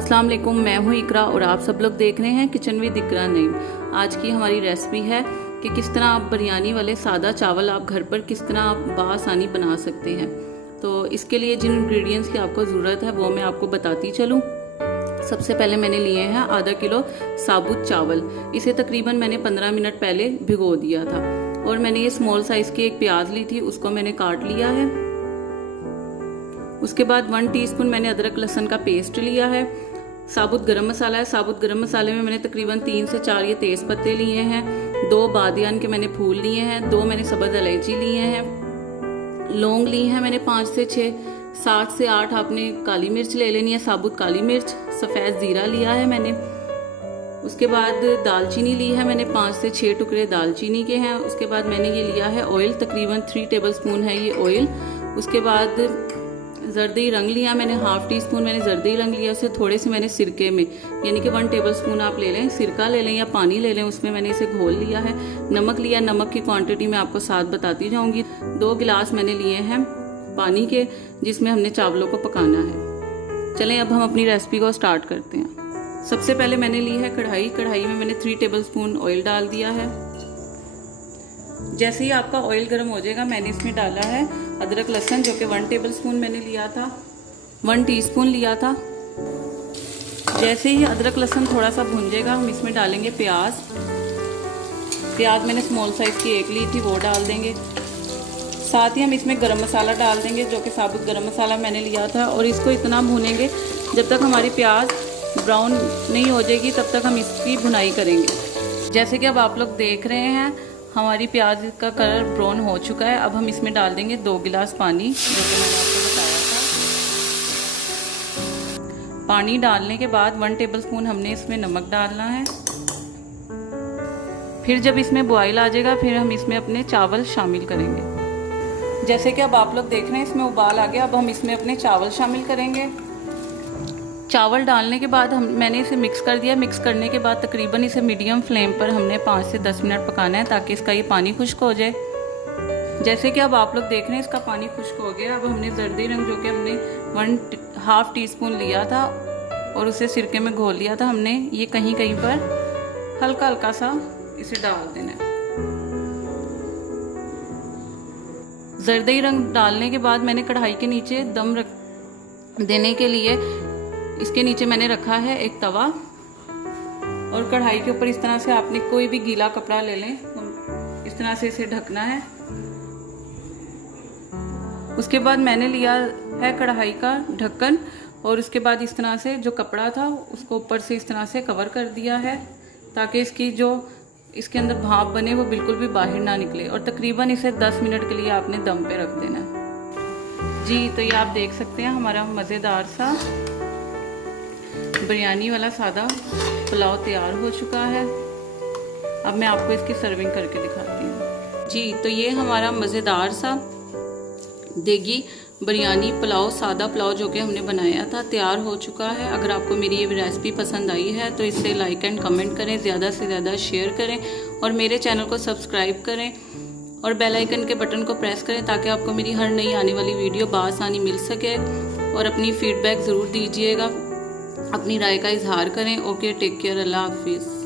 अस्सलाम वालेकुम, मैं हूँ इकरा और आप सब लोग देख रहे हैं किचन विद इकरा नईम। आज की हमारी रेसिपी है कि किस तरह आप बिरयानी वाले सादा चावल आप घर पर किस तरह आप बआसानी बना सकते हैं। तो इसके लिए जिन इंग्रेडिएंट्स की आपको ज़रूरत है वो मैं आपको बताती चलूँ। सबसे पहले मैंने लिए हैं आधा किलो साबुत चावल। इसे तकरीबन मैंने 15 मिनट पहले भिगो दिया था। और मैंने ये स्मॉल साइज़ की एक प्याज ली थी, उसको मैंने काट लिया है। उसके बाद 1 टीस्पून मैंने अदरक लहसुन का पेस्ट लिया है। साबुत गरम मसाला है। साबुत गरम मसाले में मैंने तकरीबन 3 से 4 ये तेज़ पत्ते लिए हैं, 2 बादियान के मैंने फूल लिए हैं, 2 मैंने सब्ज़ इलायची लिए हैं, लौंग ली हैं मैंने 5 से 6, 7 से 8 आपने काली मिर्च ले लेनी है, साबुत काली मिर्च, सफ़ेद ज़ीरा लिया है मैंने। उसके बाद दालचीनी ली है मैंने 5 से 6 टुकड़े दालचीनी के हैं। उसके बाद मैंने ये लिया है ऑयल, तकरीबन 3 टेबलस्पून है ये ऑयल। उसके बाद जर्दी रंग लिया मैंने, 1/2 टीस्पून मैंने जर्दी रंग लिया। उसे थोड़े से मैंने सिरके में, यानी कि 1 टेबलस्पून आप ले लें, सिरका ले लें या पानी ले लें, उसमें मैंने इसे घोल लिया है। नमक लिया, नमक की क्वांटिटी मैं आपको साथ बताती जाऊंगी। 2 गिलास मैंने लिए हैं पानी के, जिसमें हमने चावलों को पकाना है। चलें अब हम अपनी रेसिपी को स्टार्ट करते हैं। सबसे पहले मैंने ली है कढ़ाई। कढ़ाई में मैंने 3 टेबलस्पून ऑयल डाल दिया है। जैसे ही आपका ऑयल गर्म हो जाएगा, मैंने इसमें डाला है अदरक लहसुन, जो कि 1 टेबलस्पून मैंने लिया था, 1 टीस्पून लिया था। जैसे ही अदरक लहसुन थोड़ा सा भून जाएगा, हम इसमें डालेंगे प्याज। प्याज मैंने स्मॉल साइज़ की 1 ली थी, वो डाल देंगे। साथ ही हम इसमें गरम मसाला डाल देंगे, जो कि साबुत गरम मसाला मैंने लिया था। और इसको इतना भूनेंगे जब तक हमारी प्याज ब्राउन नहीं हो जाएगी, तब तक हम इसकी भुनाई करेंगे। जैसे कि अब आप लोग देख रहे हैं, हमारी प्याज का कलर ब्राउन हो चुका है। अब हम इसमें डाल देंगे 2 गिलास पानी, जो कि मैंने आपको बताया था। पानी डालने के बाद 1 टेबलस्पून हमने इसमें नमक डालना है। फिर जब इसमें बॉयल आ जाएगा, फिर हम इसमें अपने चावल शामिल करेंगे। जैसे कि अब आप लोग देख रहे हैं, इसमें उबाल आ गया। अब हम इसमें अपने चावल शामिल करेंगे। चावल डालने के बाद मैंने इसे मिक्स कर दिया। मिक्स करने के बाद तकरीबन इसे मीडियम फ्लेम पर हमने 5 से 10 मिनट पकाना है, ताकि इसका ये पानी खुश्क हो जाए। जैसे कि अब आप लोग देख रहे हैं, इसका पानी खुश्क हो गया। अब हमने जर्दी रंग, जो कि हमने 1/2 टीस्पून लिया था और उसे सिरके में घोल लिया था, हमने ये कहीं कहीं पर हल्का हल्का सा इसे डाल देना है। जर्दी रंग डालने के बाद मैंने कढ़ाई के नीचे दम रख देने के लिए इसके नीचे मैंने रखा है एक तवा, और कढ़ाई के ऊपर इस तरह से आपने कोई भी गीला कपड़ा ले लें, इस तरह से इसे ढकना है। उसके बाद मैंने लिया है कढ़ाई का ढक्कन, और उसके बाद इस तरह से जो कपड़ा था उसको ऊपर से इस तरह से कवर कर दिया है, ताकि इसकी जो इसके अंदर भाप बने वो बिल्कुल भी बाहर ना निकले। और तकरीबन इसे 10 मिनट के लिए आपने दम पे रख देना है जी। तो ये आप देख सकते हैं, हमारा मज़ेदार सा बिरयानी वाला सादा पुलाव तैयार हो चुका है। अब मैं आपको इसकी सर्विंग करके दिखाती हूँ जी। तो ये हमारा मज़ेदार सा देगी बिरयानी पुलाव, सादा पुलाव जो कि हमने बनाया था, तैयार हो चुका है। अगर आपको मेरी ये रेसिपी पसंद आई है तो इसे लाइक एंड कमेंट करें, ज़्यादा से ज़्यादा शेयर करें, और मेरे चैनल को सब्सक्राइब करें और बेल आइकन के बटन को प्रेस करें, ताकि आपको मेरी हर नई आने वाली वीडियो बआसानी मिल सके। और अपनी फीडबैक ज़रूर दीजिएगा, अपनी राय का इजहार करें। ओके, टेक केयर, अल्लाह हाफिज़।